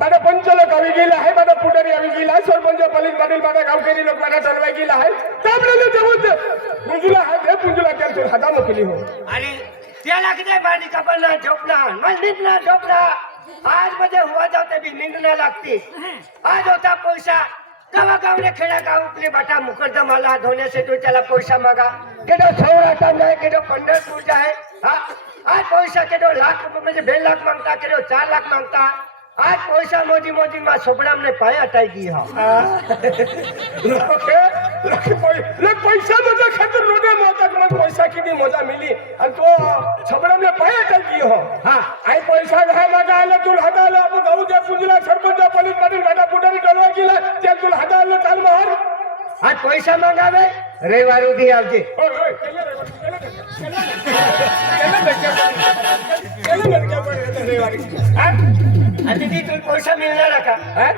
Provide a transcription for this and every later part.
माझा पंच लोक गेला आहे माझा पुटारी आवी गेला आहे. सरपंच पोलीस पाटील माझा गावकरी लोक माझा ठरवाय गेला आहे. त्यामुळे जेवण पुंजुला हात हे पुंजुला त्या तू हाता मोकली हो. आणि त्याला किती पाणी कपडना झोपना मस्जिद ना झोपना आज मध्ये हुआ जाते भी नींद ना लागते. आज होता पैसा. गावा गावने खेळा गाव आपले बाटा मुकदमाला धोण्यासाठी त्याला पैसा मागा. केडो सौराटा नाही केडो पंढरपूरचा आहे. हा. आज पैसा केडो लाख म्हणजे बेड लाख मागता केडो चार लाख मागता. આ પૈસા મોજી મોજી માં છોપડામ ને પાયા હટાઈ ગઈ હા. પૈસા તો ખેતર રોડે મોટા ઘણા પૈસા કીધી મોજા મિલી. અને તો છોપડામ ને પાયા હટાઈ ગઈ હો. હા. આ પૈસા રહે માગા આલે તું હડા આલે આપણું ગૌ જે પૂજલા સરપંચ પોલીસ પાટીલ ગાડા પુટારી ડલવા ગીલે તે તું હડા આલે ચાલમાં આ પૈસા મંગાવે? રવિવાર સુધી આવજે. દીદી તું પૈસા મિલના રાખા. હા?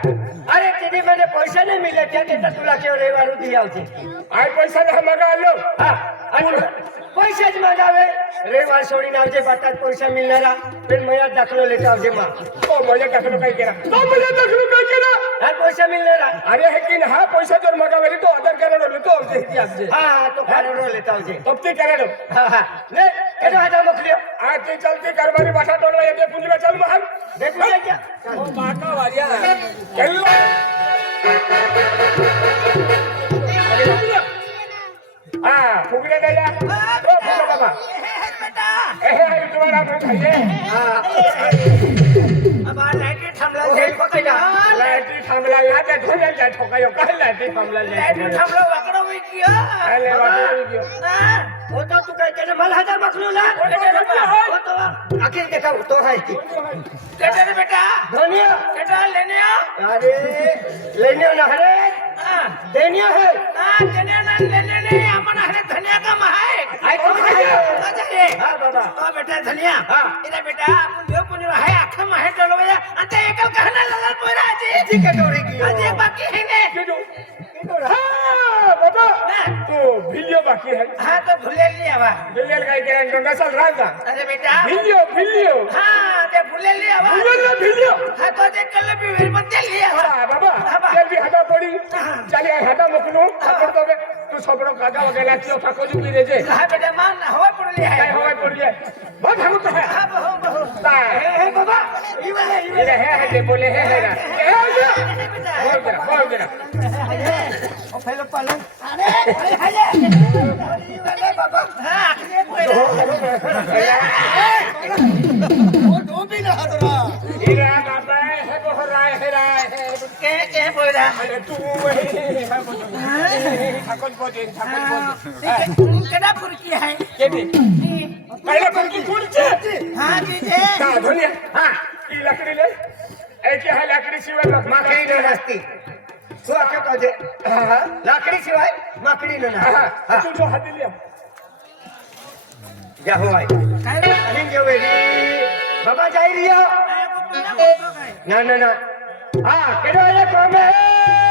અરે દીદી મને પૈસા નહીં મિલે. ત્યાં તું તુલા કેવો રવિવાર સુધી આવજે. આ પૈસા મગાવ લો. હા. पैसेच मागावे. रविवार सोडीन आवजे बातात पैसा मिळणारा. पण मयात दाखलो लेतो आवजे मा तो मजा टाकलो काय केला? तो मजा टाकलो काय केला? हा पैसा मिळणारा. अरे हे की हा पैसा जर मागावरी तो आधार कार्ड होलो तो आमचे इतिहास हा हा तो काढून लेतो आवजे तप्ती कराड हा हा. ने केडो हाता मोकलियो आज ते चलते कारभारी भाषा टोलवा येते पुंजला चाल महाल देखू क्या ओ बाका वारिया હા ફૂગડે દયા ઓ ફૂગડે બાબા એ હે તમારા નું ખાઈએ. હા. અમાર લાઈટી થાંભલા છે પકડ્યા લાઈટી થાંભલા યાદ ધોયા જાય ઠોકાયો. કાલ લાઈટી થાંભલા લાઈટી થાંભલા વાકડો વી ગયો. અલે વાકડો વી ગયો. હા. होतो तू काय त्याने मला हजार मखलूला होतो आखिर देखा तो है कि बेटा बेटा. धोनियो. बेटा लेने अरे लेने ना हरे. देनियो है. ना देनियो ना लेने नहीं अपन हरे धनिया का महाय? आई तो है अरे हां बाबा. हां बेटा धनिया. हां. इधर बेटा अपन जो पुन है आखे महे चलो भैया अंत एकल कहना लगल पोरा जी ठीक है डोरे की. अजय बाकी है ने. तो भिलियो बाकी है हाँ तो भूलेल नहीं हवा. भिलियल का क्या गंगा साल रात का? अरे बेटा. भिलियो भिलियो. हाँ ते भूलेल नहीं भूलेल भिलियो. हाँ तो देख कल भी वेर मत दिया चले हटा मुकलो और तो तू सबरो काजा वगैरह की ओखा को जुती रे जे हां बेटा मान हवा पड़ लिया है हवा पड़ लिया बहुत हम तो है हां बहुत बहुत हे हे बाबा ई वाले ई वाले हे हे बोले हे हे ए बेटा बहुत जरा बहुत जरा ओ फैलो पालो अरे अरे हजे ई वाले बाबा हां ये बोले ओ डूबी ना हतरा ई रा बाबा हे बोहराय हे राय के के बोले अरे तू केडा फुरकी है केडी पहिला फुरकी कोण छे हाँ दीदी का धोनी हाँ ही लकडी ले ऐके हा लकडी शिवाय माकडी न नसती सुआ के कजे हाँ लकडी शिवाय माकडी न हाँ तू जो हाती ले जा होय काय अरे जेवे बाबा जाई रियो ना ना ना हाँ केडो ये कोमे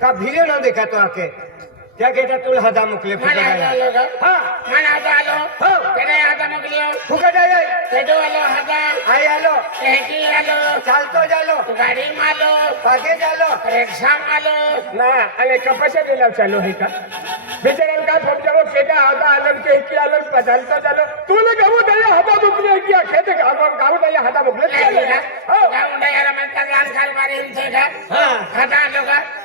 का भिले ना देखा तो आके क्या कहता तू हदा मुकले फुका जाए हाँ मन हदा आलो हो तेरे हदा मुकले फुका जाए तेरे आलो हदा आई आलो कहती आलो चालतो जालो गाड़ी मालो भागे जालो रिक्शा मालो ना अरे कपसे दिलाव चालू है का बिचारा का समजावो केदा आता आलन के की आलन बदलता झालो तुला गाऊ दया हाता मुकले की खेत गाऊ दया हाता मुकले हो। हाँ। हाता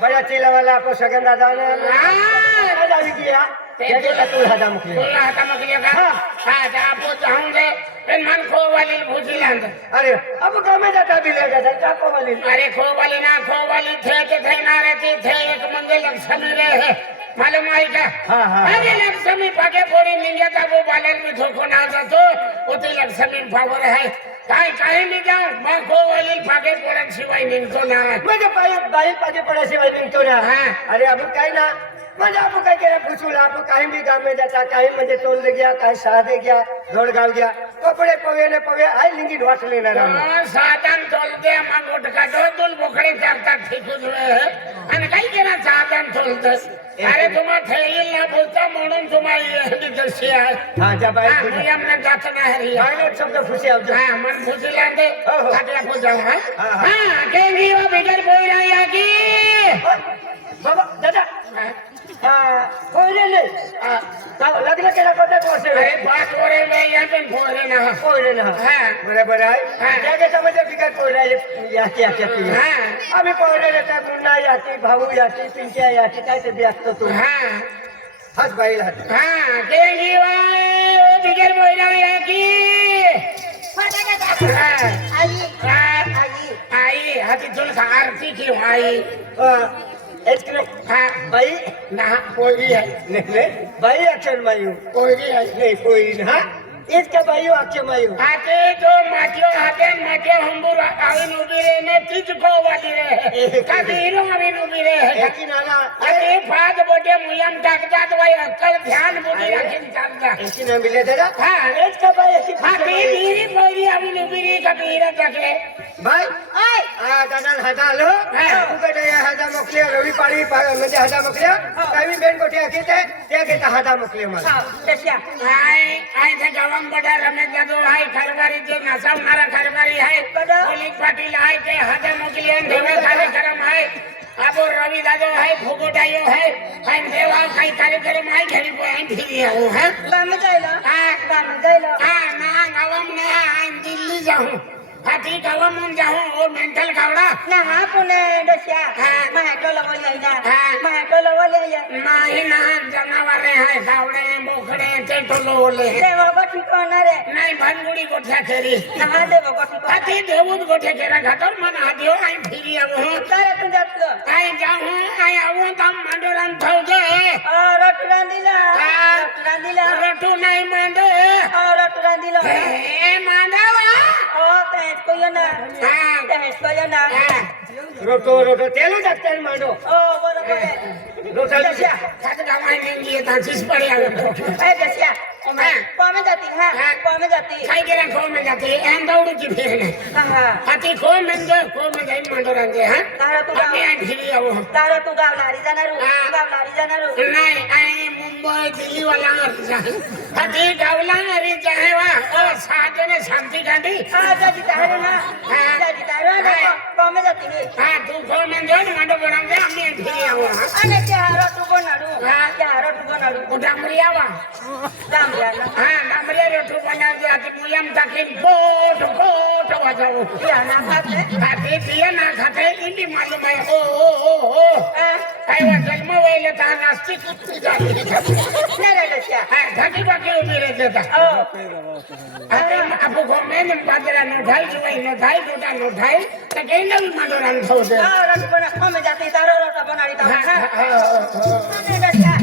बड़ा चिल्ला वाला आपको सगन दादा ने हाँ। भी किया। क्या। मुकले तुला हाता मुकले का? हाँ। हाँ जा आपो मन खो वाली लांद अरे अब कमे जाता भी ले जाता चाको वाली। अरे खो वाली ना खो वाली थे ते थे ना रहती थे। एक मंदिर लक्ष्मी रहे मालूम आहे का हाँ, हाँ. अरे लक्ष्मी पाके पोरी निघ्याचा वो बालन मी धोको ना जातो होती लक्ष्मी पावर आहे काय काही नाही जाऊ मग हो वडील पागे पोरांशिवाय निघतो ना म्हणजे बाई पागे पडाशिवाय निघतो ना। हा. अरे आपण काय ना म्हणजे आपण काय केलं पूछूला आपण काही भी गाव में जाता काही म्हणजे टोल दे गया काही शादे गया गाव गया। कपडे पवे ने पवे आई लिंगी वाट लेणार आम्ही. साधन चलते मग मोठका दोन बोकडे करतात आणि काही केला साधन चलत अरे तुम्हा थैलील ना बोलता म्हणून तुम्हाला जशी आहे खुशी जात नाही खुशी मन खुशी लागते. हा बिगर बाबा दादा. कोयले नाही लग्न केलं कोणत्या कोर्सेला अरे बा कोरे नाही आहे पण कोरे ना कोयले ना हा। बरोबर आहे त्या देशामध्ये पिकात कोयला याची याची आम्ही कोयले देतात गुन्हा याची भाऊ याची पिंच्या याची काय ते व्यस्त तू? हा। हाच बाईल हात हा ते जीवा बिगर बोयला याची आई आई हाती जोड आरती ठेव आई ना पोरी आहे नाही नाही बाई अक्षर मायू पोरी आहे नाही कोई ना इसका बाई अक्षर मायू हाते जो माटियो हाते माटियो हंबूर आवीन उभी रे ने तीच को वाटी रे काती हिरो आवीन उभी रे एकी अरे फाद बोटे मुयम टाकतात वाई अक्कल ध्यान बुद्धी राखीन चालता एकी ना मिले दादा हा इसका बाई अशी हाती धीरी पोरी आवीन હા દાદા હાથા લો હું. કે હાથા મોકલ્યો રવિ પાડી અમે તે હાથા મોકલ્યો કાવી બેન કોઠી આખી તે તે કે હાથા મોકલ્યો મને આય આય તે જવાન બધા રમે જદો હાય ખરવારી જે નાસાવ મારા ખરવારી હાય પોલીસ પાટીલ હાય તે હાથા મોકલ્યો ને ધમે ખાલી ખરમ હાય આબો રવિ દાદો હાય ફોગોટાયો હાય હાય દેવા કઈ કાર્યક્રમ હાય ઘડી પોઈન્ટથી આવો હા? તમે જઈલો હા. તમે જઈલો હા ના ગામ ને હાય દિલ્હી જાઉં. फाटी गावा मुन जाऊं और मेंटल कावड़ा ना हाँ पुणे डोसिया. हाँ. मैं तो लगो जाएगा हाँ. मैं तो लगो ले जा नहीं ना जनावर है सावड़े बोखड़े ते तो लगो ले देवो गोठी को ना रे नहीं भनगुड़ी गोठिया केरी ना देवो गोठी को फाटी देवो गोठिया केरा घाटोर मन हादियो आई फिरी आवो तारे तू जात लो आई जाऊं हो, आई आवो तम मंडोरन थौ जे रटू रांदिला. रटू रांदिला. रटू नहीं मंडो. रटू रांदिला. हे मांडवा. રોટો રોટો તેલું જ અત્યારે માંડો. ઓ બરોબર. રોટો જસ્યા. ખાતે ડામાઈ નીંગી તાચીસ પડ્યા રોટો એ જસ્યા. Oh कौन हाँ, जाती हाँ, हाँ। है कौन जाती। खाई के रखो में जाती एम दौड़ की फिर ने हाथी को में जो को में जाई मंडो रंगे हाँ। तारा तू गाव एम फिरी आओ तारा तो तू गाव लारी जाना रू गाव लारी जाना रू। नहीं आई मुंबई दिल्ली वाला हाथी गावला रे जाए वा ओ साजन शांति गांधी। हाँ जाती तारा ना जाती तारा को में जाती है। हाँ तू को में जो मंडो रंगे हम एम फिरी आओ अरे क्या रो तू बनाडू क्या रो तू बनाडू उठा मरियावा হ্যাঁ গামরের ওঠু বানাবে আজ মুয়াম তাকে বোট বোট বাজাও না খাতে খাতে দিয়ে না খাতে ইনি মাঝে মাই ও ও ও ও আইবা জন্ম হইলে তা নাস্তি কুত্তি যাবে হ্যাঁ ঘাটি বাকি মেরে দেতা আরে আপু গোমেন বাদরা নো ঢাই জুই নো ঢাই গোটা নো ঢাই তা কেন নবি মাদরান থাউদে আ রাস কোনা কমে হ্যাঁ হ্যাঁ হ্যাঁ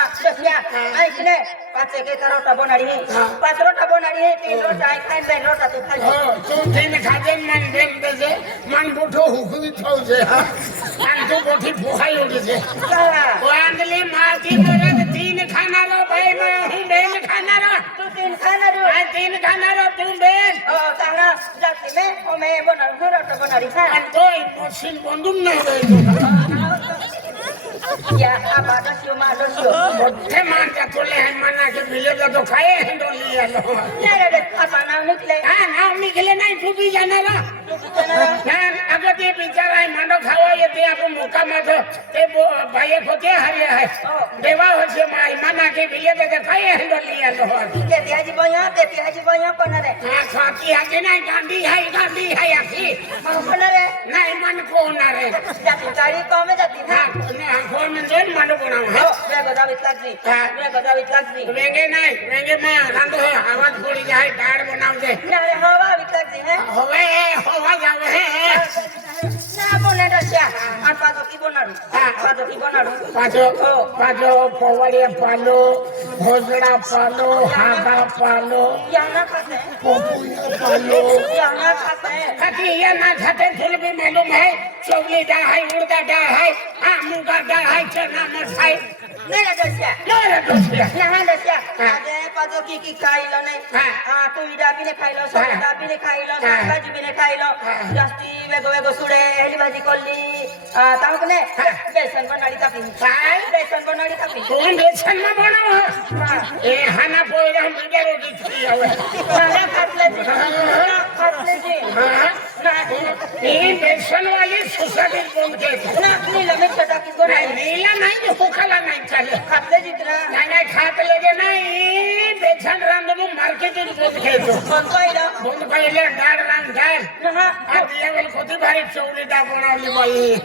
ऐकले पाच एक एक रोटा बनाडी हे हा. पाच रोटा बनाडी हे तीन रोटा ऐक खाईन बेन रोटा तू खाई हो तू तीन खाते मन बेन देजे मन बुठो हुकवी ठेवजे हा आणि तू मोठी पोहाई उडी दे हा वांदली माती मरद तीन खाणारो बहीण ही बेन खाणारो तू तीन खाणार हा तीन खाणारो तू बेन ओ चांगला जाती मे ओ मे बनाडी रोटा बनाडी हा आणि तो मशीन बंदून नाही राहिलो या आबा दस्यो मा दस्यो मोठे माणसा तुले हे मना के मिले तो खाए हे डोली आलो नाही रे आपा नाव निकले। हा नाव निघले नाही तू बी जाणार तू किती ना अगं ते बिचारा आहे मांडो खावा येते आपण मुका माझं ते बो- बाये होते हरिया आहे देवा होते माई मना के बिले ते काय हँडल लिया लोहर Jadi haji banyak, jadi haji banyak benar eh. हा खाती हाती नाही गांधी आहे गांधी आहे आखी benar eh. नाही मन को होणार आहे Jadi cari kau me jadi. हा ગવર્મેન્ટ જોઈને માંડો બનાવો બધા એટલા જ નહીં બધા એટલા જ નહીં વેગે નહીં વેગે હે આવાજ થોડી જાય દાળ બનાવજે. ના હવે હવા આવે હે ના બોને ડસ્યા આ પાછો કી બનાડું હા. પાછો કી બનાડું પાછો પાછો પાલો ભોજડા પાલો હાડા પાલો યાના ખાતે પાલો. યાના ખાતે ખાતે યાના ખાતે બી મેલુમ હે. मालूम है चौली डा है उड़दा डा है आमुगा डा है चना मस है Nah, ada sia. लोरे दोसिया Nah, ada sia. Ha. Ada pada kiki kailo ni. Ha. Ah, tu ida bine kailo, so Ha. ida bine kailo, Ha. kaji bine તમને બેસન બનાવી કાપી કાઈ બેસન બનાવી કાપી તું બેસન માં બનાવો એ હાના પોયરા મીડા રોટી થઈ આવે મારા ખાટલે ખાટલે જી બેસન વાળી સોસાયટી કોણ કે ના તું લમે કદા કી કોણ નીલા નહીં હોખાલા નહીં ચાલે ખાટલે જીતરા ના ના ખાટલે જે નહીં બેસન રામ मार्केटिंग खेळतो पहिले कोणती भारी बाई.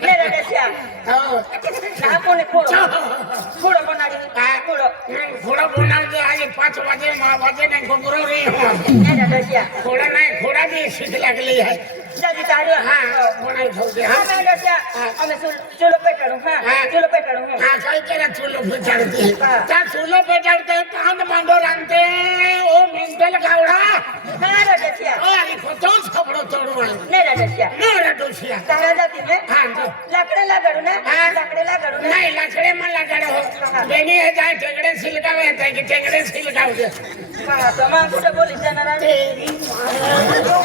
हो. घोडा बनवले आहे पाच वाजे नऊ वाजे नाही घुमरो रे Ni dah dah siap. घोडा नाही घोडा बी शिक लागली आहे Jadi taruh. हा कोणाला ठेवते हा Kami dah siap. Kami sul sulu petaru. Ha. Ha. Sulu petaru. Ha. हा काय केला चुलो पेटाडते हा. त्या चुलो पेटाडते कांद मांडो रांगते ओ मेंटल गावडा dah siap. ओ कपडो तोडून Ni dah dah siap. नवरा डोशिया Tangan jati ni. हा na. Ha. Lakre lagaru na. नाही लाकडे मला लाकडे हो बेनी हे जाय टेकडे सिलकाव आहे की टेकडे सिलकाव दे Ha, sama aku dah boleh jalan तेरी You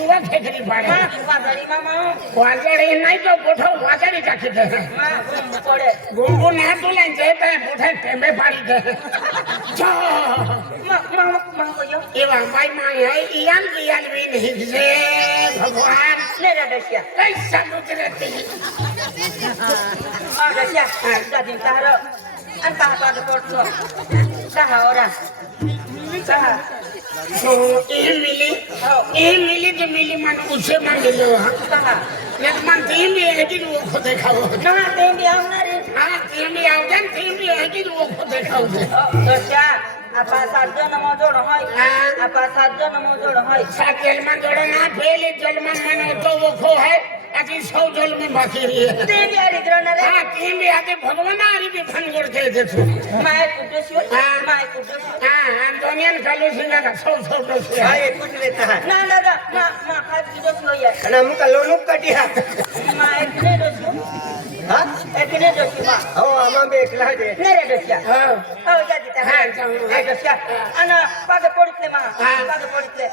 जुवा फेकली पाडे। Ha, pasari mama. वाजडी नाही तो मोठं वाजडी टाकीत Ma, um, pode. गुंगू ना तुला जेत आहे मोठे टेंबे पाडी दे। Ma, ma, ma, ko yo. एवा बाई माय है इयान इयान भी नहीं जे भगवान Ni dah dah siap. कैसा गुजरे थे Ah, dah siap. Jadi taruh. Entah apa ada porto. Sah orang. Sah. तो ये मिली ये मिली तो मिली मन उसे मांगे लो Sah. नेत मन तीन भी है कि वो खुद खाओ Nah, tendi ang nari. हाँ तीन भी आओ जन तीन भी है कि वो खुद खाओ दे Oh, dah siap. Apa saja nama jodoh hai. Apa saja nama jodoh hai. साथ जलमा जोड़ो ना पहले जलमा मन तो वो खो है પછી સૌ જલ બી બાકી રહી. તેરી આરી ગ્રનરે હા તીન બી આતે ભગવાન આરી બી ફન ગોળ કે દે છું માય કુટસ્યો હા. માય કુટસ્યો હા આમ તો આંતોનિયન કાલુ સિંગા સૌ સૌ તો છે. હા એ કુટ લેતા ના ના ના મા મા કાલ કીધો યો યાર અને મુકા લોનું કટી હા. માય કુટસ્યો हो? आम्हा भेटला पडतले पडतले.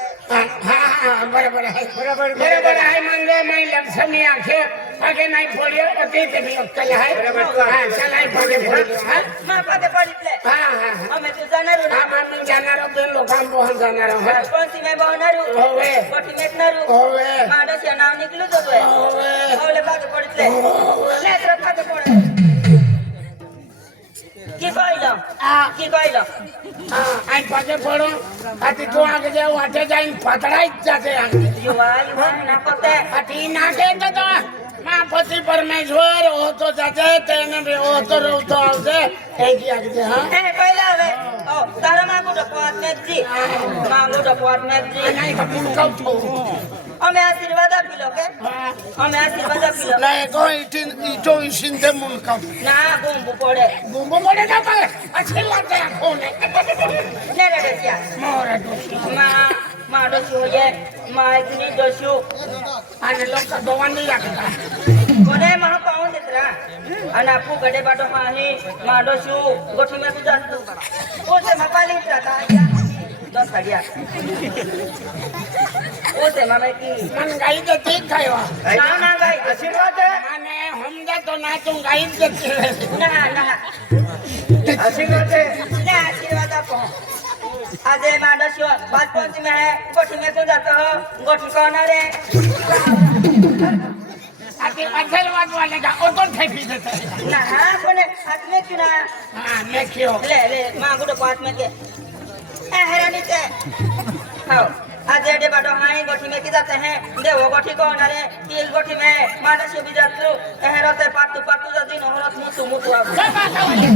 बरोबर आहे. बरोबर बरोबर. आहे म्हणजे नाही लक्ष मी अखे अगे नाही पडले ते ते मी अक्कल आहे. बरोबर. हा चला पडले पडले हा? मा पादे पडले हा हा आम्ही तू जाणार हा मा मी जाणार दोन लोकांना बोहन जाणार हा? कोणती मी बोहणार होवे कोटी मेटणार होवे माडस या नाव निघलो तो होवे होले पादे पडले हो, কি কইলো কি কইলো আই পাতে পড়ো আতি তো আগে যাও પરમેશ્વર ઓતો જશે તેને બી ઓતો રોતો આવશે થેન્ક યુ હા. એ પહેલા હવે. ઓ તારા માં ગુડ મેજી માં ગુડ મેજી નહીં કપૂર કઉ છું. અમે આશીર્વાદ આપી લો કે અમે આશીર્વાદ આપી લો. ના એકો ઇટિન ઇટો ઇશિન તે મુલકમ. ના ગુંબુ પડે. ગુંબુ પડે ના પડે? આ છેલ્લા તે કોને ને રે ડોસિયા મોરા ડોસિયા માં માં ડોસિયો યે માં એક ની ડોસિયો અને લોકો દોવાન નહીં રાખતા ગડે માં પાઉં દેતરા અને આપુ ગડે બાટો માં માડો માં ડોસિયો ગોઠું મેં ગુજરાતનું કરા ઓ તે માં પાલી ઉતરા દસ વાગ્યા ઓતે મામાજી મન ગાઈ તો ઠીક થયો. ના ના ભાઈ આશીર્વાદ મને સમજા તો ના તું ગાઈ જ ના ના. આશીર્વાદ ના આશીર્વાદ આપો. આજે માણસ્યો બચપન મે હે કોઠી મે સુધરતો હો? ગોઠી કોના રે? આતે પથ્થર વાગવા લગા ઓ તો ફેંકી દેતા ના હા કોને? હાથ મે ક્યું ના. હા મે ક્યો લે લે માં ગુડો પાટ મે કે ना हाँ कोने हाथ में क्यों ना हाँ मैं क्यों ले ले मांगो तो पास में के ए हैरानी से हाँ आज ये बाटो हाई गोठी में की जाते हैं देवो गोठी कौन है रे तिल गोठी में मानस भी जाते हो हेरते पाटू पाटू जदी नहरत मुतु मुतु आबो सब बात है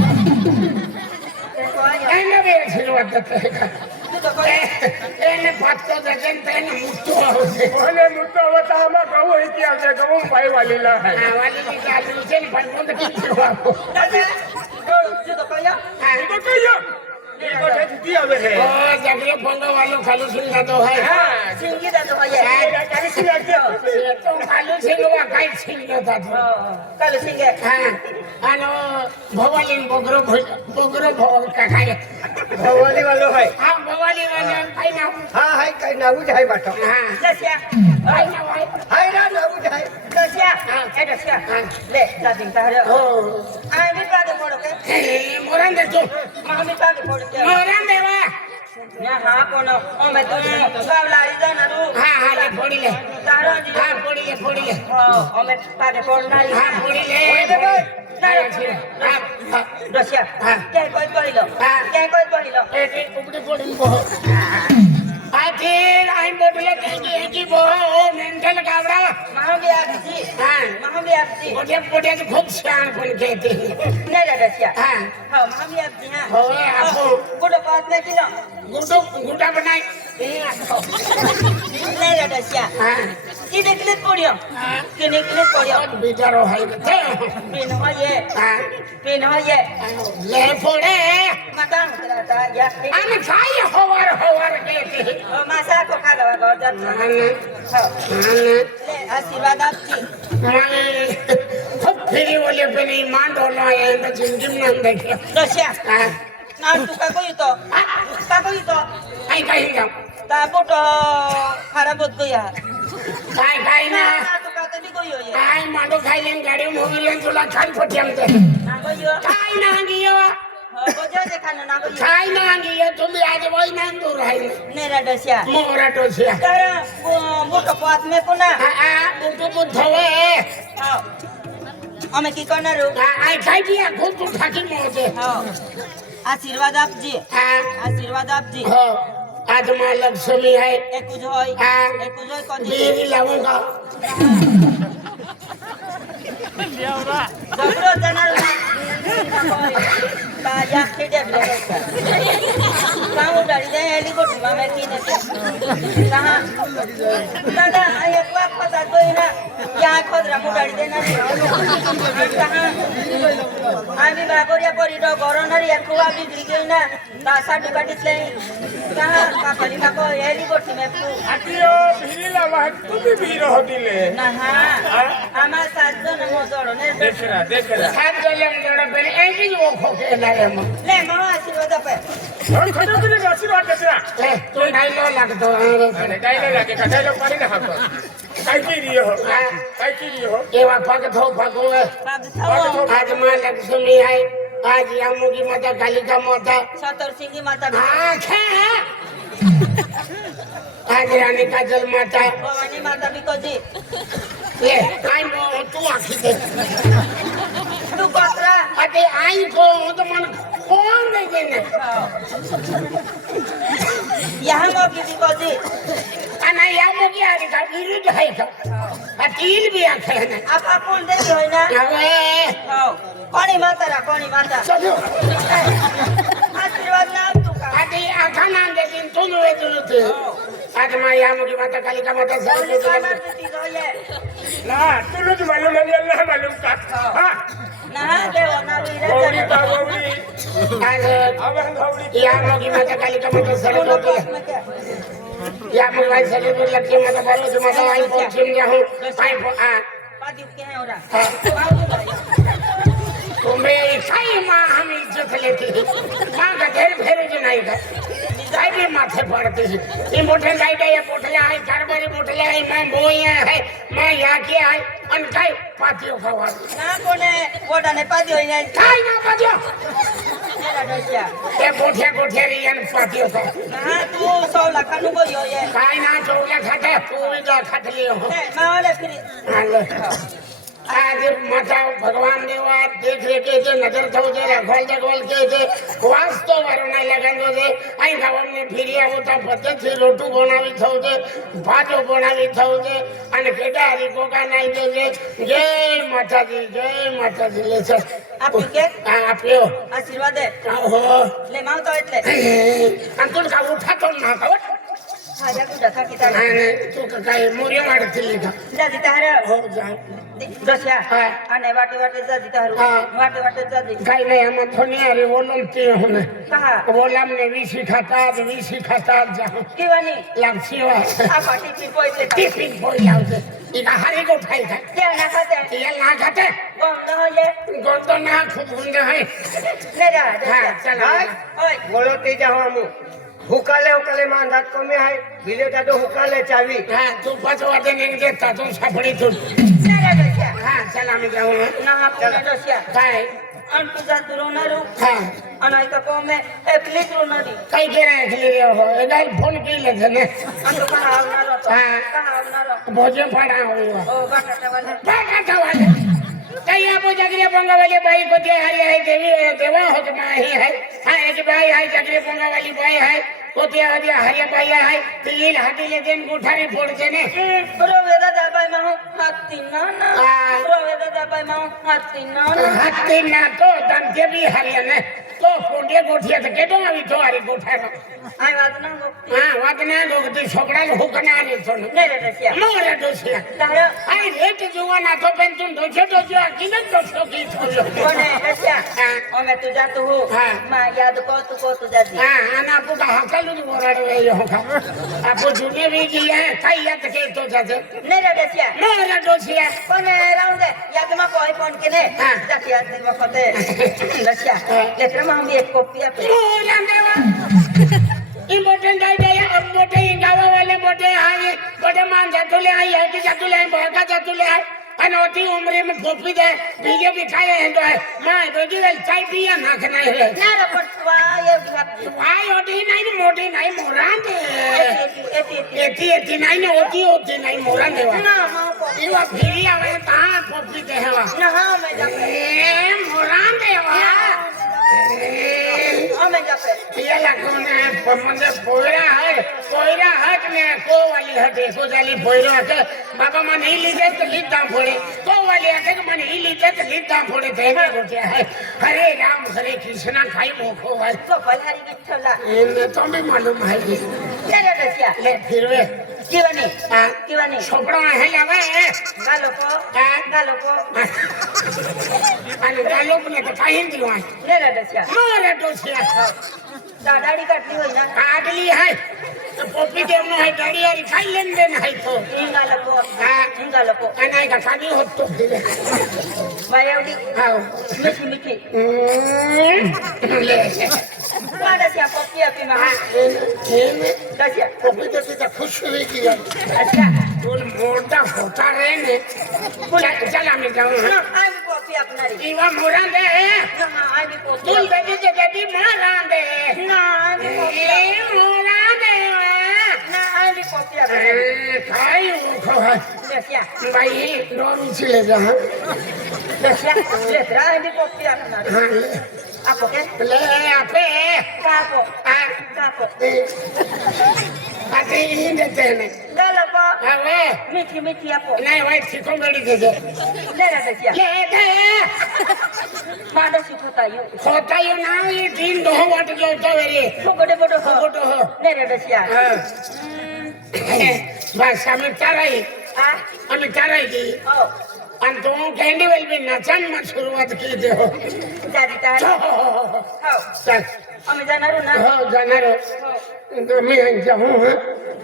देखो आया एने भी आशीर्वाद देते हैं तू तो कोई એને પાછો જજન તેને મુક્તો આવશે ઓને મુક્તો આવતા આમાં કહું એ કે આવશે કહું ભાઈ વાલી લા હે હા વાલી ની ચાલુ છે ને પણ મને કીધું આપો दादा तू तो कोई હા તો કયો એ કોઠે જુદી આવે હે ઓ જગરે ફંગો વાલો ખાલી સિંગા તો હે হ্যাঁ। জাতীয় বন্ধ వాళ్ళు খালু সিংহাতো হয় হ্যাঁ সিংহিদাতো হয় হ্যাঁ, খালু সিংহ বা কাই সিংহাতো খালু সিংহ হ্যাঁ আনো ভবালিন বগ্র বগ্র ভবাল ભવાની વાલો હાય. હા ભવાની વાલો હાય ના હા હાય કઈ ના ઉજ હાય બાટો. હા દસ્યા હાય ના હાય. હાય ના ના ઉજ હાય. દસ્યા હા એ દસ્યા લે દાદી તારે ઓ આ ની પાડે પડો કે? મોરાન દે તો મામી પાડે પડો કે? મોરાન દેવા હા કોનો ઓ મે તો ગાવલારી જાનારું હા હા લે ફોડી લે. તારો જી હા ફોડી લે ફોડી લે. ઓ મે પાડે પડનારી હા ફોડી લે હા દસ્યા હા. કે કોઈ કરી લો હા. કે કોઈ पेटी उपड़ी पड़न बो आखिर आई बोटले कहेंगे की बो ओ मेंटल कावड़ा माँ भी आप जी हाँ माँ भी आप जी बोटे बोटे से खूब शान फुल कहते नहीं लगा क्या हाँ हाँ माँ भी आप जी हाँ हो आपको गुड बात में किलो गुडो गुडा बनाई नहीं लगा क्या हाँ। কি দেখলে করিও কি দেখলে করিও বিদার হয়ে গেছে বিনহ ইয়ে বিনহ ইয়ে লে পড়ে মাতাং দাদা ইয়া আমি ভাই হওয়ার হওয়ার কে ও মাসা কোকা দাও গজা মানে মানে আশীর্বাদ আপনি মানে খুব ফিরি বলে পেনি মান ডলো আয়ে তো জিন্দি না দেখে দশা না তুকা কই তো তুকা কই তো আই কাহি যাও তা বড় খারাপ হত গয়া કાઈ જામ ता बोटो खराब होत गया કાઈ કાઈ ना ના ना तू का तो भी कोई हो ये કાઈ માંડો ખાઈ લઈને ગાડી મોવી લઈને તુલા ખાઈ ફટ્યામ તે ना कोई हो કાઈ ના ગયો बोझो देखा ना ना कोई કાઈ ના ગયો તું આજે વઈ ના દૂર રાઈ नेरा दसिया મોરા તો છે तारा बोटो पास में को ना આ આ બુદ્ધુ બુદ્ધો હે हाँ અમે की करना रू આ આઈ ખાઈ દિયા ખૂબ તું થાકી મોજે हाँ आशीर्वाद आप जी હા आशीर्वाद आप जी हो आज मां लक्ष्मी है एक कुछ होय हाँ। ya khide blogo ka kamu dari deh eli ko dima me kine te kaha tada ay ko ap pata ko ina ya khod ramu dari deh na kaha ami bagoriya kori do goronari ekwa bi grige ina tasa dukati tle kaha kapali ka ko eli ko time pu atiyo bhirila wah tumi bhiro hodile na ha ama satjo namo jorone dekhra dekhra satjo lam jorone ei ki wo khokena કાર્યમાં. લે મામા આશીર્વાદ આપે. ખડો તું આશીર્વાદ દેતા લે તું ડાયલો લાગતો અરે ડાયલો લાગે કા ડાયલો પાડી ના હાકો કાઈ રહ્યો હો. કાઈ કી રહ્યો એવા પગ થો પગો પગ થો. આજમાં લક્ષ્મી આઈ આજ યામુગી માતા કાલિકા માતા સતરસિંહી માતા હા ખે આજ રાણી કાજલ માતા. ભવાની માતા બીકોજી લે કાઈ તું આખી દે ಎಷ್ಟು ಪಾತ್ರ ಅದೇ ಆಯ್ತು ಅದು ಮನ ಕೊಂಡಿದ್ದೇನೆ ಯಾವ ಮಗಿದಿ ಬದಿ ಅನ್ನ ಯಾವ ಮಗಿ ಆಡಿಕ ಇರುದು ಆಯ್ಕ ಅತಿ ಇಲ್ವಿ ಅಂತ ಅಪ್ಪ ಕೊಂಡೇವಿ ಹೋಯ್ನ ಅವೇ ಕೋಣಿ ಮಾತಾರ ಕೋಣಿ ಮಾತಾರ ಆಶೀರ್ವಾದ ನಾಮ್ ತುಕ ಅದೇ ಅಖಾನ ಅಂದೇಕಿನ ತುನು ಎದುರುತ್ತೆ আজ মা আমাকে মাতা কালিকা মাতা না তুলু ভালো লাগে আল্লাহ ভালো কাজ হ্যাঁ या मोहिमेच्या कार्यक्रमाचं सगळं होते या मोबाईल सगळे लक्ष्मी माझा बरोबर माझा आई पश्चिम घ्या तुम्ही काही मा आम्ही इज्जत लेते माग घेर फेरेची नाही का? गाइडे माथे पड़ती है। ये मोठे गाइडे ये मोठे आए घर मेरे मोठे आए मैं मोई है मैं यहाँ के आए अन काय पातियो खवा ना कोने वोटा ने पातियो ने काय ना पातियो ये गोठे गोठे रही अन पातियो खवा ना हाँ, तू सौ लाख नु को यो। ये काय ना सौ लाख खटे तू भी तो जा खट लियो। मैं वाले फिर। हाँ ले। हाँ। આજે મોટા ભગવાન દેવા દેખરેખે છે નજર થવું છે રખવાલ જગવાલ કે છે વાસ તો વારોના છે. અહીં ગામને ફેરી આવું તો રોટું બનાવી થવું છે ભાતો બનાવી થવું છે અને કેટા હરી કોકા નાઈ દે જય માતાજી જય માતાજી લે છે. આપી કે? હા આપ્યો આશીર્વાદ દે. ઓહો લે માવતો એટલે. અંતુલ કા ઉઠાતો ના કાવ काय मोर्या मारत दिली का जाती तहार हो जा दशा हां आणि वाटे वाटे जाती तहार वाटे वाटे जाती काय नाही हम थोनी अरे बोलम ते होने कहा बोलम ने वी सिखाता आज वी सिखाता जा किवानी लागसी वा आ पाटी पी पोइले पी पी पोइले आवते इना हरी को ठाई था क्या ना खाते ये ना खाते गंद होले गंद ना खुद गंद है ले जा हां चला ओए बोलो ते जाओ हम હુકાલે હુકાલે માં અંદાજ કમે હાય. ભીલે દાદો હુકાલે ચાવી. હા તું પાછો વાટે નહીં દેખતા તું સાંભળી તું. હા ચાલ અમે જાઉં ના આપણે દોસ્યા કાંઈ અંતુજા દુરોનારું હા. અને આ કહો મે એકલી દુરોનારી કઈ કેરે એકલી રહ્યો હો? એ દાઈ ફોન કી લે છે ને. અંતુ પણ આવનારો હા. આવનારો. ભોજન પણ આવ્યો ઓ બાકા જવાને. બાકા જવાને. तैया को जगरे पंगा वाली बाई को दे हरी है देवी देवा हुक्मा ही है हाँ एक बाई है जगरे पंगा वाली बाई है को दे हरी हरी बाई है तीन हाथी ले देन गुठा रे फोड़ के ने रोवेदा दा बाई माहू हाथी ना ना रोवेदा दा बाई माहू हाथी ना ना हाथी ना तो दम के भी हरी ने तो फोड़े गोठिया तो केटो अभी तो हरी गोठा આ વાત ના ગોપતી હા વાત ના ગોગતી છોકરા ને હુકના ને તો ને રે રસિયા મોરે દોસિયા તારા આ રેટ જોવા ના તો પેન તું દોછો દોછો આ કિને દોછો કી થોયો કોને રસિયા હા. અમે તું જાતું હું હા. માં યાદ કો તું કો તું જાતી હા આના આપુ કા હકલું જ બોરાડે એ હોકા આપુ જુને વી ગયા કઈ યાદ કે તો જાજે ને રે રસિયા મોરે દોસિયા કોને રાઉં દે યાદ માં કોઈ ફોન કે ને હા. જાતી યાદ ની વખતે રસિયા લેત્ર માં હમ એક કોપી આપે મોરા દેવા ही मोठे नाही दया अब मोठे ही गावावाले मोठे आहे मोठे माणसातुले आहे हळदीच्यातुले आहे भडकाच्यातुले आहे आणि होती उमरी में खोपी दे बीजे भी खाए हैं तो है। मैं तो जी वेल चाय पिया ना खाना है। यार पटवा ये वाई होती नहीं मोटी नहीं मोरान दे एती एती नहीं होती होती नहीं मोरान दे ना ये वा फिरी आवे कहाँ खोपी दे है वा? ना मैं मोरान दे वा। नहीं जाते। ये लखनऊ में मुझे बोरा है। પોયરા હક ને કો વાલી હટે કો જાલી પોયરા હકે બાબા મને ઈ લીધે તો લીધા ફોડે કો વાલી હકે કે મને ઈ લીધે તો લીધા ફોડે તેના ગોઠ્યા હે હરે રામ હરે કૃષ્ણ ખાઈ મોખો હોય તો ભલારી વિઠ્ઠલા એને તો બી માલુમ હે લે રે રસિયા લે ફિરવે કેવાની હા કેવાની છોકરો હે લાવે ગાલો કો હા ગાલો કો અને ગાલોક ને તો કાઈ દીવાય લે રે રસિયા મારે ડોસિયા દાડાડી કાટલી હોય ના કાઢલી હે పొప్పికేం నోహే గడియారి కళ్ళెందే నాయతో ఇంగలపో ఇంగలపో అనాయక కని హొత్తు మరేమిటి మికి మికి దశ పొప్పి అవి మహా దశ పొప్పి దశ ఖుష్ హుయి కి అచ్చా তোর মোটা ফোটা রে নে চল আমি যাও আমি কপি আপনার ইবা মোরা দে আমি কপি তুই দেবি যে দেবি মারা দে না আমি কপি মোরা দে কি পতিয়া তাই খোহাই ভাই নরম ছিলে যাহা দেখলা লেত্রা হিন্দি পতিয়া না। হ্যাঁ, আপো কে? লে আপে। কাপো আ কাপো আতে হিন্দে তেনে গলপো আরে মিঠি মিঠি আপো। নাই ভাই ঠিক করে দিছে লে লে দেখিয়া। লে দে। মানসিক হতায়ো হতায়ো না এই দিন দহ বাট যাও তো রে ফকটে ফকটে ফকটে হ। লে রে দেখিয়া। হ্যাঁ। बस हमें चल रही हमें चल रही थी અને તું કેન્ડી વેલ બી નચન માં શરૂઆત કરી દે દાદી તાર અમે જનારો ના હા જનારો તો મે અહીં જાઉં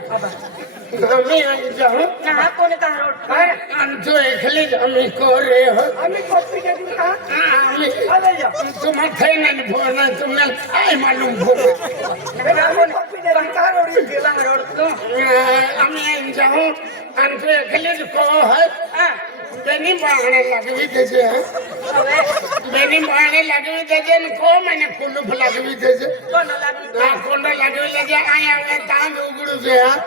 હા તો મે અહીં જાઉં ના કોને તા રોડ પર અન જો એકલી જ અમે કોરે હો અમે કોપી કે દી હા અમે અરે જા તું મત થઈ ને ભોના તું આય માલુમ ભો મે કોને કોપી દે તા રોડ ગેલા રોડ તો અમે અહીં જાઉં અન જો એકલી જ કો હે હા બેની બાણે લગવી દેજે હે હવે બેની બાણે લગવી દેજે ને કો મને કુલુફ લગવી દેજે કોનો લાગી આ કોંડો લગવી લેજે અહીંયા હવે તાંજ ઉગડું છે હા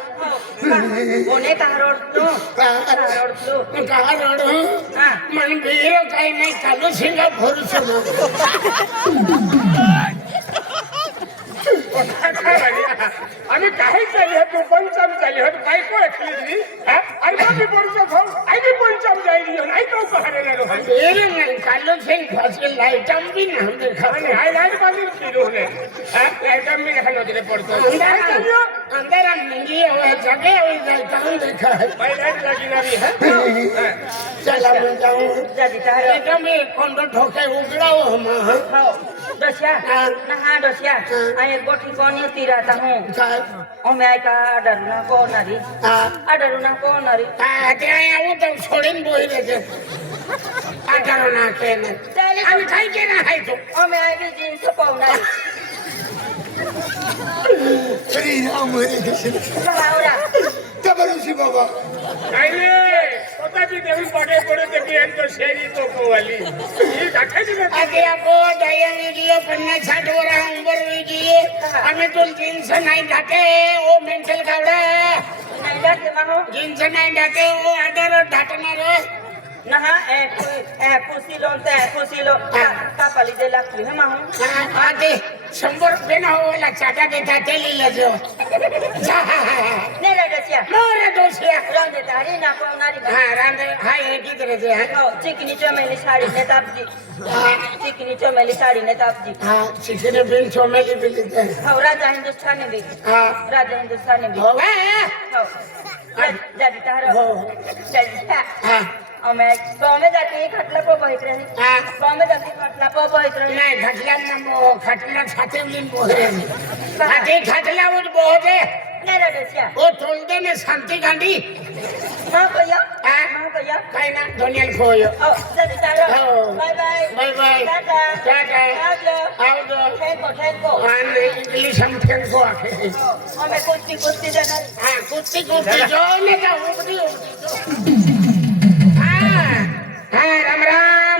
કોને તારોડતું તારોડતું કહા રડું હા મને બીરો કઈ નહીં ચાલુ સિંગા ભરું છે আমি काही चालली होतो पंचम चालली होतो काय को ऐकली तुम्ही आणि मग मी पंचम खाऊ आणि मी पंचम जाईल नाही का पहायला रो एरे नाही कालो सिंग फासल लाईटम भी ना हम देखा आणि हाय लाईट बांधून फिरू ने लाईटम भी देखा नोतरे पडतो अंदर अंदर नंगी है जगे हुई लाईटम देखा है भाई लाईट लगी ना भी है चला मैं जाऊं जादी तारो एकदम ये कोंडो ठोके उगड़ाओ हम हो डोसिया ना हाँ डोसिया आए गोठी કોની તીરાતા હું? ઓમે આ કા ડરુના કો નરી આ ડરુના કો નરી આ કે આવું તો છોડીને બોઈ રહે છે. આ ડરુના કે ને ચાલે આ મીઠાઈ તમારું શિવ બાબા. માતાજી દેવી પગે પડે તે બેન તો શેરી તો કોવાલી એ રાખે છે આજે આપો દયા વિડીયો પન્ના છાટ વરા ઉંબર વિડીયો અમે તો જીન્સ નહીં ઢાકે ઓ મેન્ટલ કાવડા જીન્સ નહીં ઢાકે ઓ આદર ઢાટનારો નહા એ એ પુસી લો તે પુસી લો કાપા લીધે લાગતી હે માહું આજે शंभर रुपये ना ओला चाटा देता ते लिहिलं जेव नेला डोसिया मोरा डोसिया रंग देता हरी ना कोणारी हा रांग हा। हे किती रजे हा हाँ, चिकनी चमेली साडी ने तापजी हाँ। चिकनी चमेली साडी ने तापजी हा चिकनी बिन चमेली बिली ते हाँ, हो राजा हिंदुस्तानी बी हा। राजा हिंदुस्तानी बी हो। हो। जाबी तारा। हो। चल हा। અમે સોમે જાતી ખાટલા પર બહિત રહી સોમે જાતી ખાટલા પર બહિત રહી નહીં ખાટલા ન મો ખાટલા સાથે મિન બોહરે આતે ખાટલા ઉડ બોહરે ને રે બેસ્યા ઓ ઠોંડે ને શાંતિ ગાંડી ના કયા હા ના કયા કાઈ ના ધોનિયલ ખોયો ઓ જલ્દી ચાલો bye bye bye bye tata tata આવજો આવજો થેન્કો થેન્કો હા ને ઇંગ્લિશ હમ થેન્કો આખે અમે કુસ્તી કુસ્તી જના હા કુસ્તી કુસ્તી જો ને કા ઉબડી ઉબડી হ্যাঁ রাম রাম